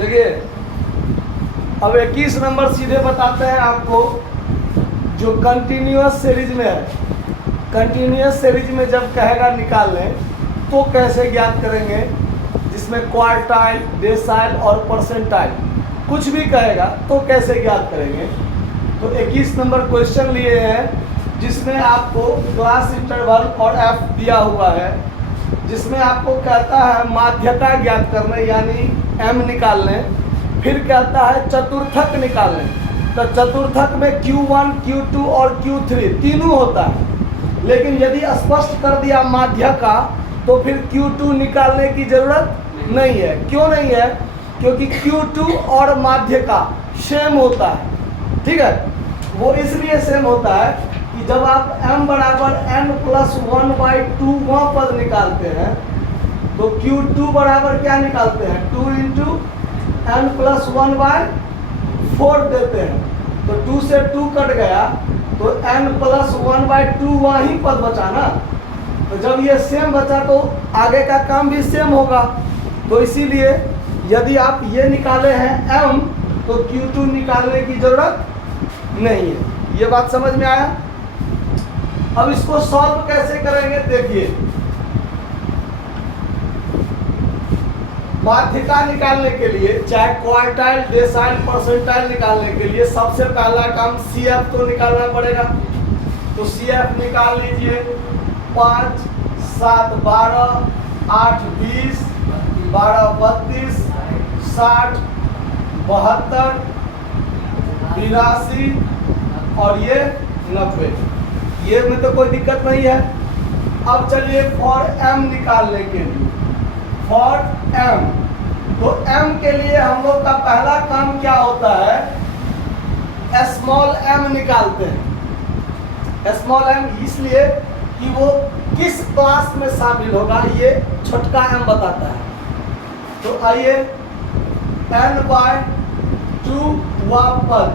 देखिए अब 21 नंबर सीधे बताते हैं आपको, जो कंटिन्यूअस सीरीज में है। कंटिन्यूअस सीरीज में जब कहेगा निकाल लें तो कैसे ज्ञात करेंगे, जिसमें क्वार्टाइल, डेसाइल और परसेंटाइल कुछ भी कहेगा तो कैसे ज्ञात करेंगे। तो 21 नंबर क्वेश्चन लिए हैं जिसमें आपको क्लास इंटरवल और एफ दिया हुआ है, जिसमें आपको कहता है माध्यता ज्ञात करने यानी एम निकालने, फिर कहता है चतुर्थक निकालने। तो चतुर्थक में Q1, Q2 और Q3 तीनों होता है, लेकिन यदि स्पष्ट कर दिया माध्यका तो फिर Q2 निकालने की जरूरत नहीं है। क्यों नहीं है? क्योंकि Q2 और माध्यका सेम होता है, ठीक है। वो इसलिए सेम होता है कि जब आप m बराबर n+1/2 वहाँ पद निकालते हैं तो Q2 बराबर क्या निकालते हैं, 2 × n+1/4 देते हैं। तो 2 से 2 कट गया तो n+1/2 वहीं पद बचा ना। तो जब ये सेम बचा तो आगे का काम भी सेम होगा। तो इसीलिए यदि आप ये निकाले हैं m तो Q2 निकालने की जरूरत नहीं है। ये बात समझ में आया? अब इसको सॉल्व कैसे करेंगे देखिए। माध्यिका निकालने के लिए, चाहे क्वार्टाइल, डेसाइल, परसेंटाइल निकालने के लिए सबसे पहला काम CF तो निकालना पड़ेगा। तो CF निकाल लीजिए। 5, 7, 12, 8, 20, 12, 32, 60, 72, 82 और ये 90। ये में तो कोई दिक्कत नहीं है। अब चलिए फॉर m निकालने के लिए, फॉर m, तो m के लिए हम लोग का पहला काम क्या होता है, स्मॉल m निकालते हैं। स्मॉल m इसलिए कि वो किस क्लास में शामिल होगा ये छोटका m बताता है। तो आइए n/2 पद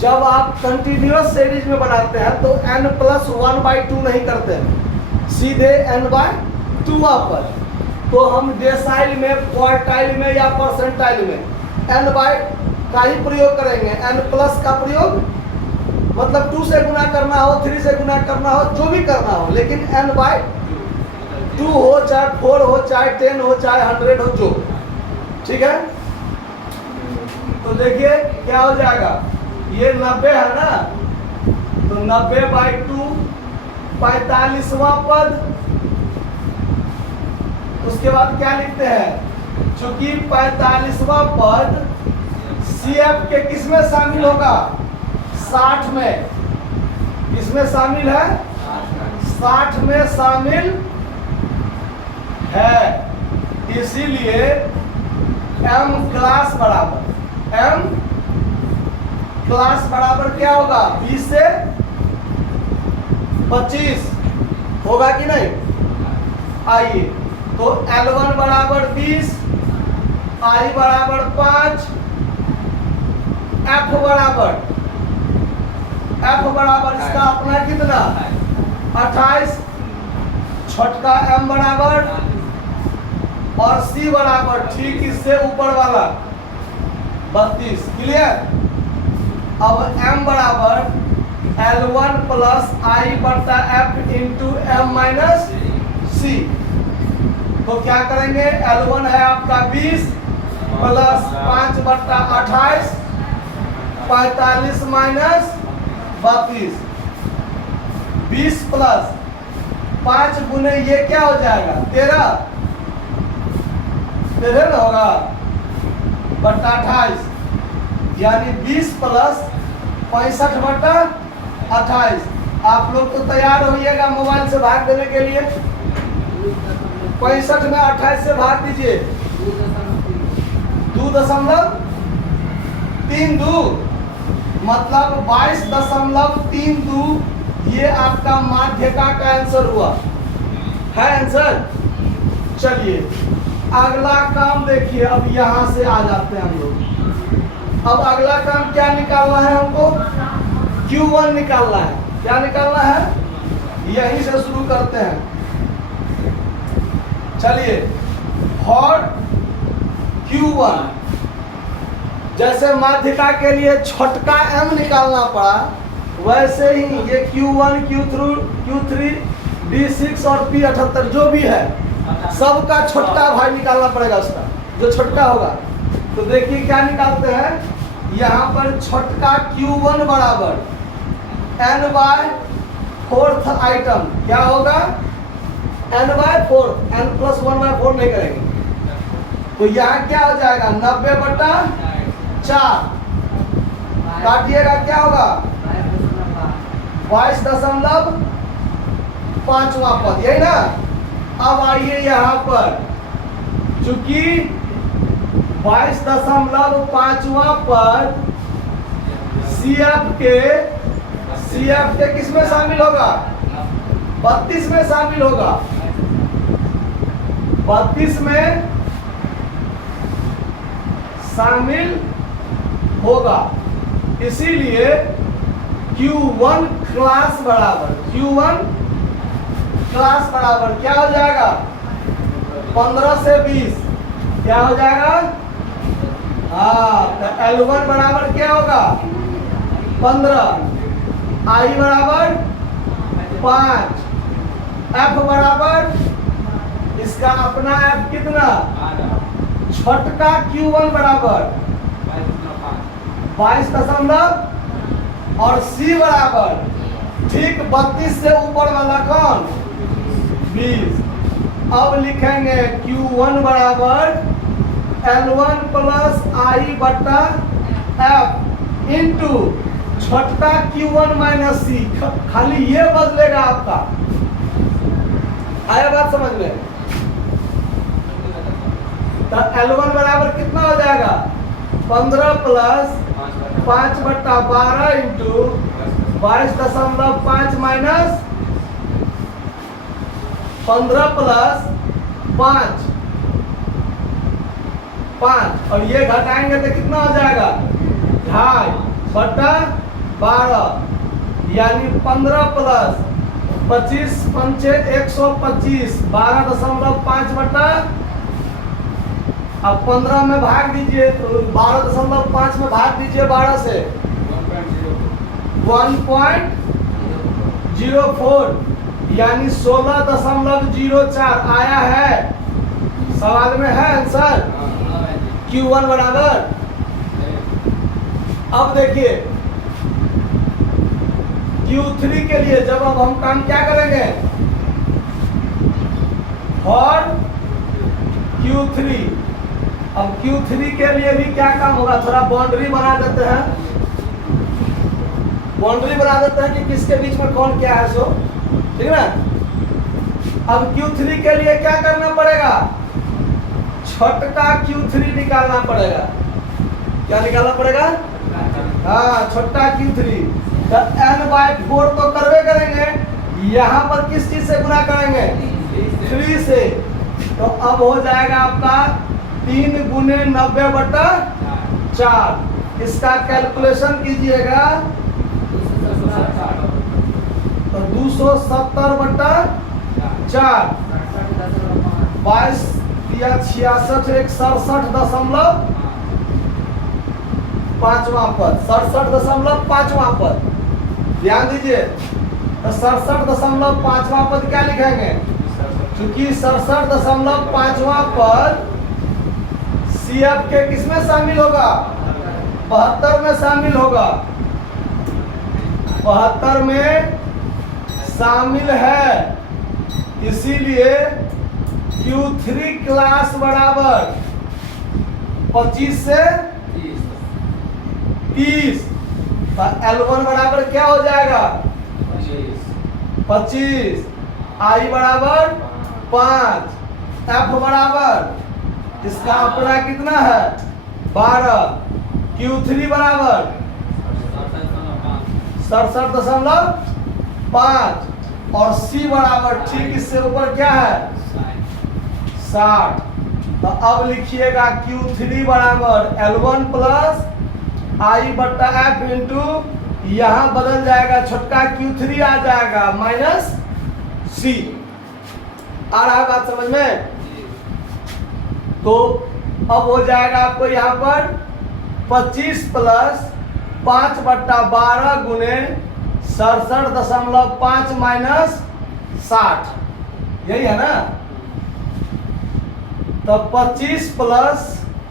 जब आप कंटिन्यूअस सीरीज में बनाते हैं तो n+1/2 नहीं करते हैं, सीधे n/2 पद। तो हम डेसाइल में, क्वार्टाइल में या परसेंटाइल में n का ही प्रयोग करेंगे। n+ का प्रयोग मतलब 2 से गुना करना हो, 3 से गुना करना हो, जो भी करना हो, लेकिन n/2 हो, चाहे 4 हो, चाहे 10 हो, चाहे 100 हो, जो, ठीक है। तो देखिए क्या हो जाएगा, ये 90 है ना, तो 90/2 45वां पद। उसके बाद क्या लिखते हैं, चूंकि 45वां पद CF के किसमें शामिल होगा, 60 में। किसमें शामिल है, 60 में शामिल है। इसीलिए m क्लास बराबर क्या होगा, 20 से 25 होगा कि नहीं। आइए तो L1 बराबर 20, I बराबर 5, F बराबर इसका अपना कितना 28, छोटका m बराबर और C बराबर ठीक इससे ऊपर वाला 32। क्लियर। अब m बराबर L1 + I/F × m-C। तो क्या करेंगे, L1 है आपका 20 + 5/28, 45 - 32, 20 + 5 गुने ये क्या हो जाएगा, 13 ना होगा, बट्टा 28, यानी 20 + 65/28। आप लोग तो तैयार होइएगा मोबाइल से भाग देने के लिए। 65 में 28 से भाग दीजिए, 2.32 मतलब 22.32। ये आपका माध्यका का आंसर हुआ है। आंसर। चलिए अगला काम देखिए। अब यहाँ से आ जाते हैं हम लोग। अब अगला काम क्या निकालना है हमको, Q1 निकालना है। क्या निकालना है, यहीं से शुरू करते हैं। चलिए फॉर Q1 Q1। जैसे माध्यिका के लिए छोटका m निकालना पड़ा, वैसे ही ये Q1, Q3, D6 और P78 जो भी है सबका छोटका भाई निकालना पड़ेगा उसका, जो छोटका होगा। तो देखिए क्या निकालते हैं, यहाँ पर छोटका Q1 बराबर n/4 आइटम क्या होगा, n/4, n+1/4 नहीं करेंगे। तो यहाँ क्या हो जाएगा 90/4, काटिएगा क्या होगा 22.5वां पद, यही ना। अब आइए यहाँ पर, चूंकि 22.5वां पद CF के किस में शामिल होगा, 32 में शामिल होगा, 32 में शामिल होगा। इसीलिए Q1 क्लास बराबर क्या हो जाएगा 15 से 20, क्या हो जाएगा, हाँ। तो L1 बराबर क्या होगा 15, I बराबर 5, F बराबर इसका अपना F कितना, छोटका Q1 बराबर 22 और C बराबर ठीक 32 से ऊपर वाला कौन 20। अब लिखेंगे Q1 बराबर L1 प्लस I/F इंटू छोटका Q1 माइनस C। खाली ये बदलेगा आपका, आया बात समझ में। तो L1 बराबर कितना हो जाएगा 15 प्लस 5/12 इंटू 22.5 माइनस 15 प्लस 5 और ये घटाएंगे तो कितना हो जाएगा 2.5/12 यानी 15 प्लस 25 पंचे 125, 12.5 अब 15 में भाग दीजिए तो 12.5 में भाग दीजिए 12 से 1.04 यानी 16.04 आया है। सवाल में है आंसर Q1 बराबर। अब देखिए Q3 के लिए जब अब हम काम क्या करेंगे, और Q3, अब Q3 के लिए भी क्या काम होगा, थोड़ा बाउंड्री बना देते हैं, कि किसके बीच में कौन क्या है, सो ठीक है ना। अब Q3 के लिए क्या करना पड़ेगा, छोटका Q3 निकालना पड़ेगा। क्या निकालना पड़ेगा, हाँ छोटा Q3। तो n/4 तो करवे करेंगे, यहाँ पर किस चीज से गुना करेंगे 3 से। तो अब हो जाएगा आपका 3 × 90/4। इसका कैलकुलेशन कीजिएगा तो 270/4, 22 या 66, 67.5वां पद, 67.5वां पद, ध्यान दीजिए। तो 67.5वां पद क्या लिखेंगे, क्योंकि 67.5वां पद CF के किसमें शामिल होगा 72 में शामिल होगा, 72 में शामिल है। इसीलिए Q3 क्लास बराबर 25 से 30। तो L1 बराबर क्या हो जाएगा 25, I बराबर 5, F बराबर इसका अपना कितना है 12, Q3 बराबर 67.5 और C बराबर ठीक इससे ऊपर क्या है 60। तो अब लिखिएगा Q3 बराबर L1 प्लस I/F इंटू यहाँ बदल जाएगा, छोटका Q3 आ जाएगा माइनस C। आ रहा है बात समझ में। तो अब हो जाएगा आपको यहाँ पर 25 प्लस 5/12 गुने 67.5 माइनस 60, यही है ना। तो 25 प्लस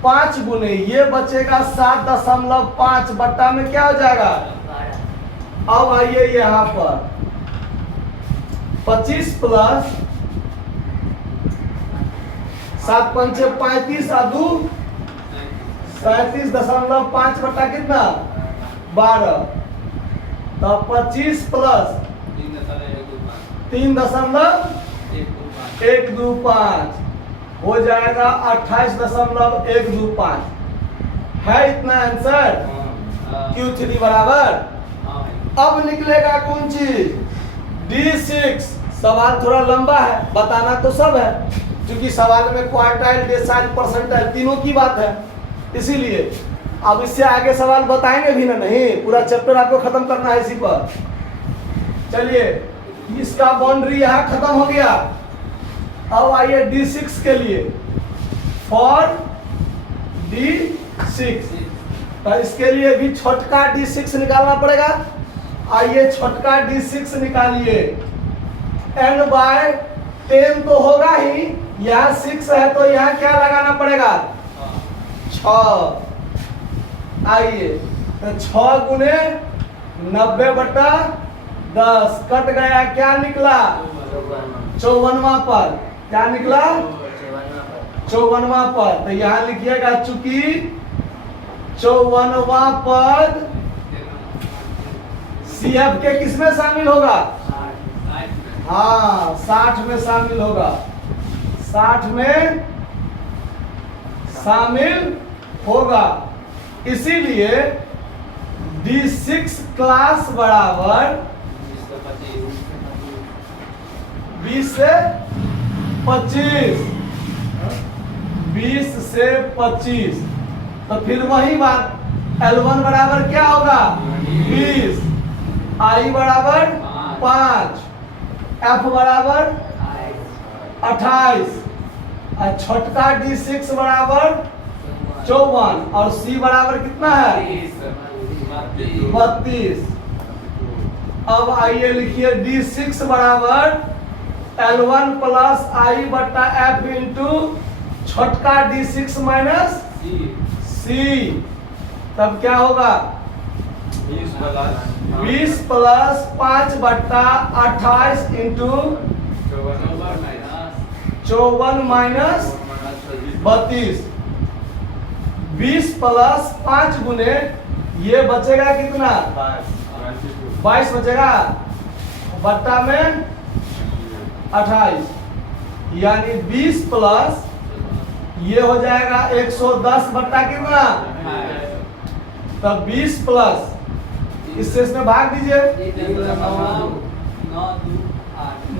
5 गुने ये बचेगा 7.5 बट्टा में क्या हो जाएगा। अब आइए यहाँ पर 25 प्लस 7 पंचे 35 और 2 37.5 बट्टा कितना 12। तो 25 प्लस 3.125 हो जाएगा 28.125 है इतना आंसर। Q3 बराबर। अब निकलेगा कौन चीज D6। सवाल थोड़ा लंबा है, बताना तो सब है क्योंकि सवाल में क्वार्टाइल डेसाइल परसेंटाइल तीनों की बात है, इसीलिए अब इससे आगे सवाल बताएंगे भी ना, नहीं पूरा चैप्टर आपको खत्म करना है इसी पर। चलिए इसका बाउंड्री यहाँ खत्म हो गया। अब आइए D6 के लिए, फॉर D6 तो इसके लिए भी छोटका D6 निकालना पड़ेगा। आइए छोटका D6 निकालिए। n/10 तो होगा ही, यहाँ 6 है तो यहाँ क्या लगाना पड़ेगा 6। आइए तो 6 गुने 90/10 कट गया, क्या निकला 54वां पर, क्या निकला 54वां पर। तो यहाँ लिखिएगा चूंकि 54वां पद CF के किसमें शामिल होगा, हाँ 60 में शामिल होगा, 60 में शामिल होगा। इसीलिए D6 क्लास बराबर 20 से 25, 20 से 25। तो फिर वही बात, L1 बराबर क्या होगा 20, I बराबर 5, F बराबर 28 और छोटका D6 बराबर 54 और C बराबर कितना है 32। अब आइए लिखिए D6 बराबर L1 प्लस I बट्टा F इंटू छोटका D6 माइनस C। तब क्या होगा 20 प्लस 5/28 इंटू 54 माइनस 32। 20 प्लस 5 गुने ये बचेगा कितना 22 बचेगा बट्टा में 28, यानी 20 प्लस ये हो जाएगा 110 बट्टा कितना। तब 20 प्लस इससे इसमें भाग दीजिए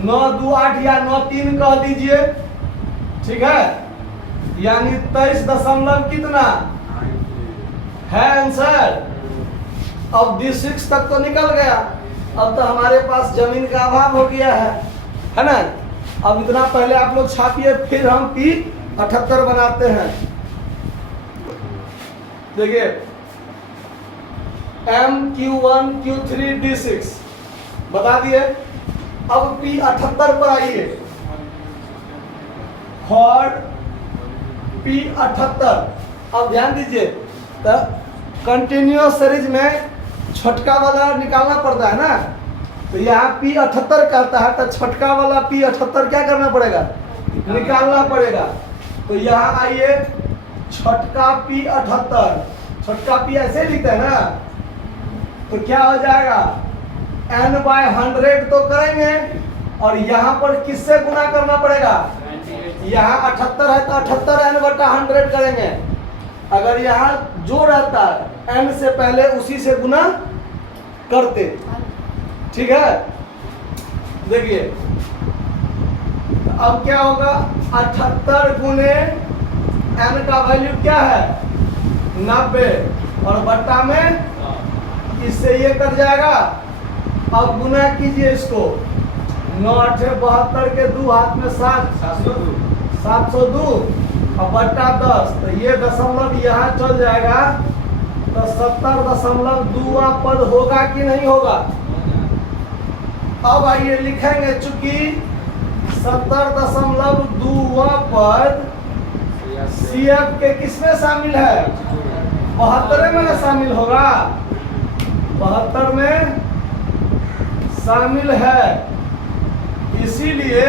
9 2 8 या 9 3 कह दीजिए, ठीक है, यानी 23 दशमलव कितना है आंसर। अब D6 तक तो निकल गया, अब तो हमारे पास जमीन का अभाव हो गया है ना। अब इतना पहले आप लोग छापिए, फिर हम P78 बनाते हैं। देखिए M Q1 Q3 D6 बता दिए। अब P78 पर आइए, फॉर P78। अब ध्यान दीजिए तो कंटिन्यूअस सीरीज में छोटका वाला निकालना पड़ता है ना, तो यहाँ P78 करता है तो छोटका वाला P78 क्या करना पड़ेगा निकालना पड़ेगा। तो यहाँ आइए छोटका P78, छोटका P ऐसे लिखते हैं ना, तो क्या हो जाएगा n/100 तो करेंगे और यहाँ पर किससे गुना करना पड़ेगा, यहाँ 78 है तो 78 n/100 करेंगे। अगर यहाँ जो रहता n से पहले उसी से गुना करते, ठीक है। देखिए अब क्या होगा 78 गुने n का वैल्यू क्या है 90 और बट्टा में इससे ये कट जाएगा। अब गुना कीजिए इसको, 9 8 72 के 2 हाथ में 7 702 और बट्टा 10, तो ये दशमलव यहाँ चल जाएगा, तो 70.2वां पद होगा कि नहीं होगा। अब आइए लिखेंगे, चूंकि 70.2वां पद CF के किसमें शामिल है, 72 में ना शामिल होगा, 72 में शामिल है। इसीलिए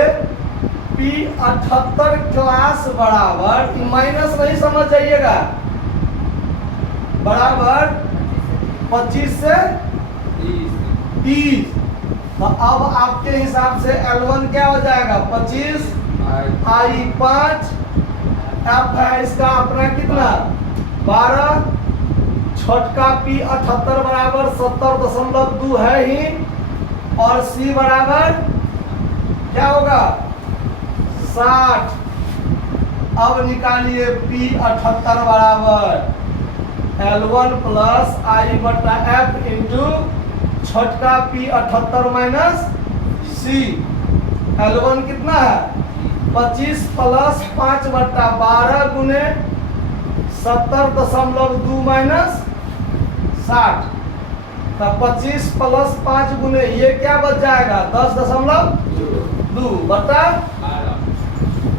P78 क्लास बराबर, माइनस नहीं समझ जाइएगा, बराबर 25 से 30। तो अब आपके हिसाब से L1 क्या हो जाएगा, 25 I5 F है इसका अपना कितना 12, छोटका P78 बराबर 70.2 है ही, और C बराबर क्या होगा 60। अब निकालिए P78 बराबर L1 प्लस I/F इंटू छोटका P78 माइनस C। L1 कितना है 25 प्लस 5/12 गुने 70.2 माइनस 60, तो 25 प्लस 5 गुने ये क्या बच जाएगा 10.2 बटा,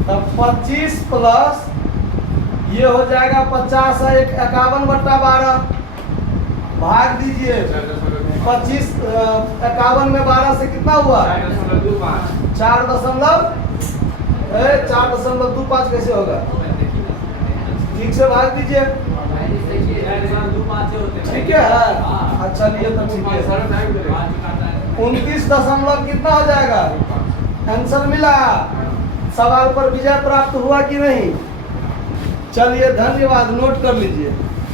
तब 25 प्लस ये हो जाएगा 50 है 51/12, भाग दीजिए 25 51 में 12 से कितना हुआ 4.25 कैसे होगा, ठीक से भाग दीजिए, ठीक है। अच्छा लिए तो ठीक है, 29 कितना हो जाएगा, आंसर मिला। सवाल पर विजय प्राप्त हुआ कि नहीं। चलिए धन्यवाद, नोट कर लीजिए।